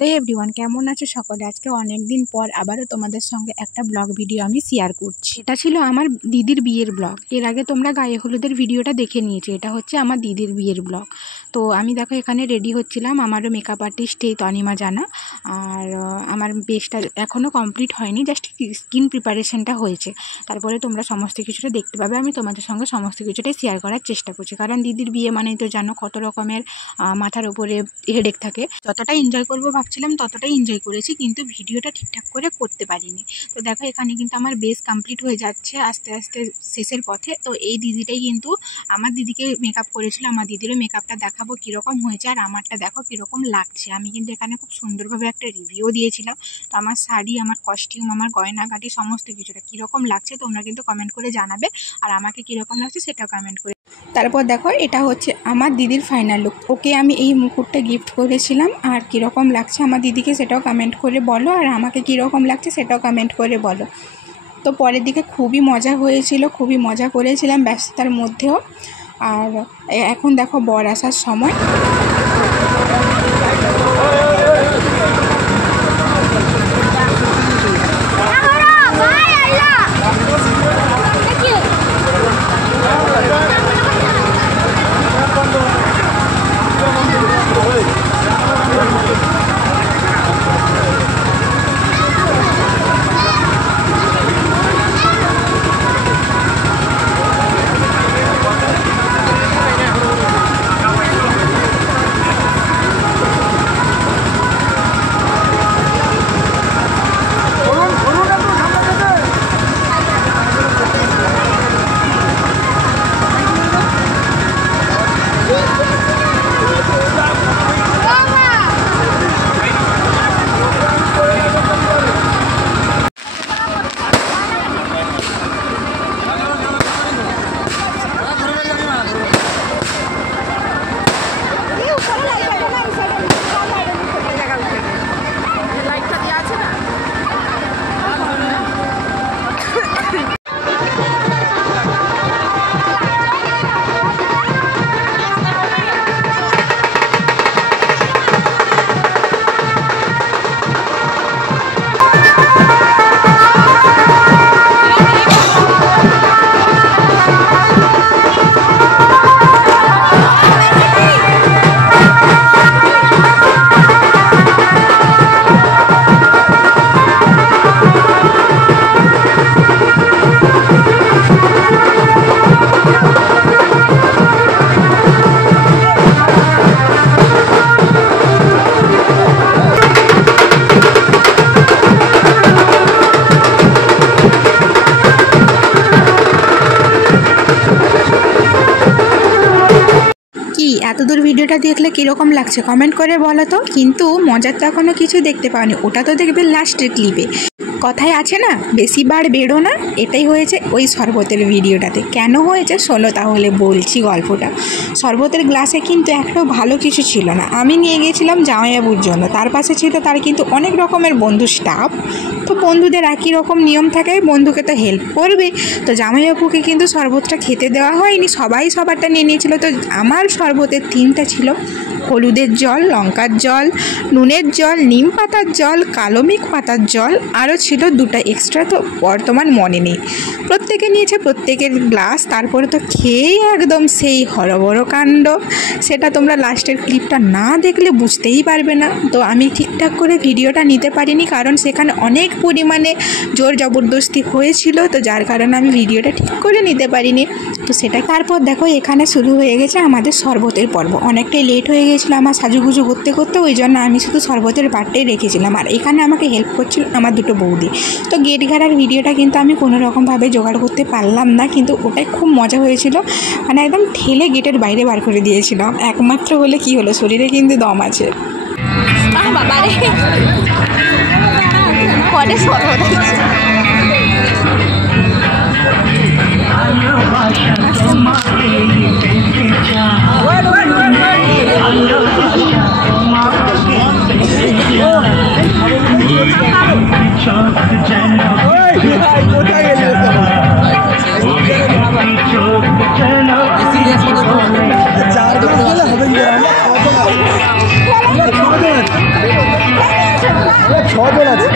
Hello everyone, কেমন আছো সকলে? আজকে অনেক দিন পর আবারও তোমাদের সঙ্গে একটা ব্লগ ভিডিও আমি শেয়ার করছি। এটা ছিল আমার দিদির বিয়ের ব্লগ। এর আগে তোমরা গায়ে হলুদের ভিডিওটা দেখে নিয়েছো। এটা হচ্ছে আমার দিদির বিয়ের ব্লগ। তো আমি দেখো এখানে রেডি হচ্ছিলাম। আমারও মেকআপ আর্টিস্ট এই তনিমা জানা। আর আমার বেশটা এখনও কমপ্লিট হয়নি, জাস্ট স্কিন প্রিপারেশনটা হয়েছে। তারপরে তোমরা সমস্ত কিছুটা দেখতে পাবে। আমি তোমাদের সঙ্গে সমস্ত কিছুটাই শেয়ার করার চেষ্টা করছি, কারণ দিদির বিয়ে মানেই তো জানো কত রকমের মাথার উপরে হেডেক থাকে। যতটা এনজয় করবো ভাবছিলাম ততটাই এনজয় করেছি, কিন্তু ভিডিওটা ঠিকঠাক করে করতে পারিনি। তো দেখো এখানে কিন্তু আমার বেস কমপ্লিট হয়ে যাচ্ছে আস্তে আস্তে শেষের পথে। তো এই দিদিটাই কিন্তু আমার দিদিকে মেকআপ করেছিল। আমার দিদিরও মেকআপটা দেখাবো কীরকম হয়েছে, আর আমারটা দেখো কীরকম লাগছে। আমি কিন্তু এখানে খুব সুন্দরভাবে একটা রিভিউ দিয়েছিলাম। তো আমার শাড়ি, আমার কস্টিউম, আমার গয়নাগাটি সমস্ত কিছুটা কীরকম লাগছে তোমরা কিন্তু কমেন্ট করে জানাবে, আর আমাকে কীরকম লাগছে সেটাও কমেন্ট করে। তারপর দেখো এটা হচ্ছে আমার দিদির ফাইনাল লুক। ওকে আমি এই মুকুটটা গিফট করেছিলাম, আর কীরকম লাগছে আমার দিদিকে সেটাও কমেন্ট করে বলো, আর আমাকে কীরকম লাগছে সেটাও কমেন্ট করে বলো। তো পরের দিকে খুবই মজা হয়েছিল, খুবই মজা করেছিলাম ব্যস্ততার মধ্যেও। আর এখন দেখো বর আসার সময়। এতদূর ভিডিওটা দেখলে কীরকম লাগছে কমেন্ট করে বলো তো। কিন্তু মজার তো এখনও কিছু দেখতে পাওনি, ওটা তো দেখবে লাস্টের ক্লিপে। কথায় আছে না, বেশি বার বেরো না, এটাই হয়েছে ওই শরবতের ভিডিওটাতে। কেন হয়েছে শোনো তাহলে বলছি গল্পটা। শরবতের গ্লাসে কিন্তু একটাও ভালো কিছু ছিল না। আমি নিয়ে গিয়েছিলাম জামাইবাবুর জন্য, তার পাশে ছিল তার কিন্তু অনেক রকমের বন্ধু স্টাফ। তো বন্ধুদের একই রকম নিয়ম থাকে, বন্ধুকে তো হেল্প করবে। তো জামাইবাবুকে কিন্তু শরবতটা খেতে দেওয়া হয়নি, সবাই সবারটা নিয়ে নিয়েছিল। তো আমার শরবতের থিমটা ছিল হলুদের জল, লঙ্কার জল, নুনের জল, নিম পাতার জল, কালোমিক পাতার জল, আরও ছিল দুটো এক্সট্রা, তো বর্তমান মনে নেই। প্রত্যেকে নিয়েছে প্রত্যেকের গ্লাস। তারপরে তো খেয়েই একদম সেই হরবড় কাণ্ড। সেটা তোমরা লাস্টের ক্লিপটা না দেখলে বুঝতেই পারবে না। তো আমি ঠিকঠাক করে ভিডিওটা নিতে পারিনি, কারণ সেখানে অনেক পরিমাণে জোর জবরদস্তি হয়েছিল। তো যার কারণে আমি ভিডিওটা ঠিক করে নিতে পারিনি। তো সেটা তারপর দেখো এখানে শুরু হয়ে গেছে আমাদের শরবতের পর্ব। অনেকটাই লেট হয়ে গেছিলো আমার সাজুগুজু করতে করতে, ওই জন্য আমি শুধু শরবতের পাটটাই রেখেছিলাম। আর এখানে আমাকে হেল্প করছিল আমার দুটো বৌদি। তো গেট ঘেরার ভিডিওটা কিন্তু আমি কোনো রকমভাবে জোগাড় করতে পারলাম না, কিন্তু ওটাই খুব মজা হয়েছিল। মানে একদম ঠেলে গেটের বাইরে বার করে দিয়েছিলাম। একমাত্র বলে কি হলো, শরীরে কিন্তু দম আছে। ছজন আছে।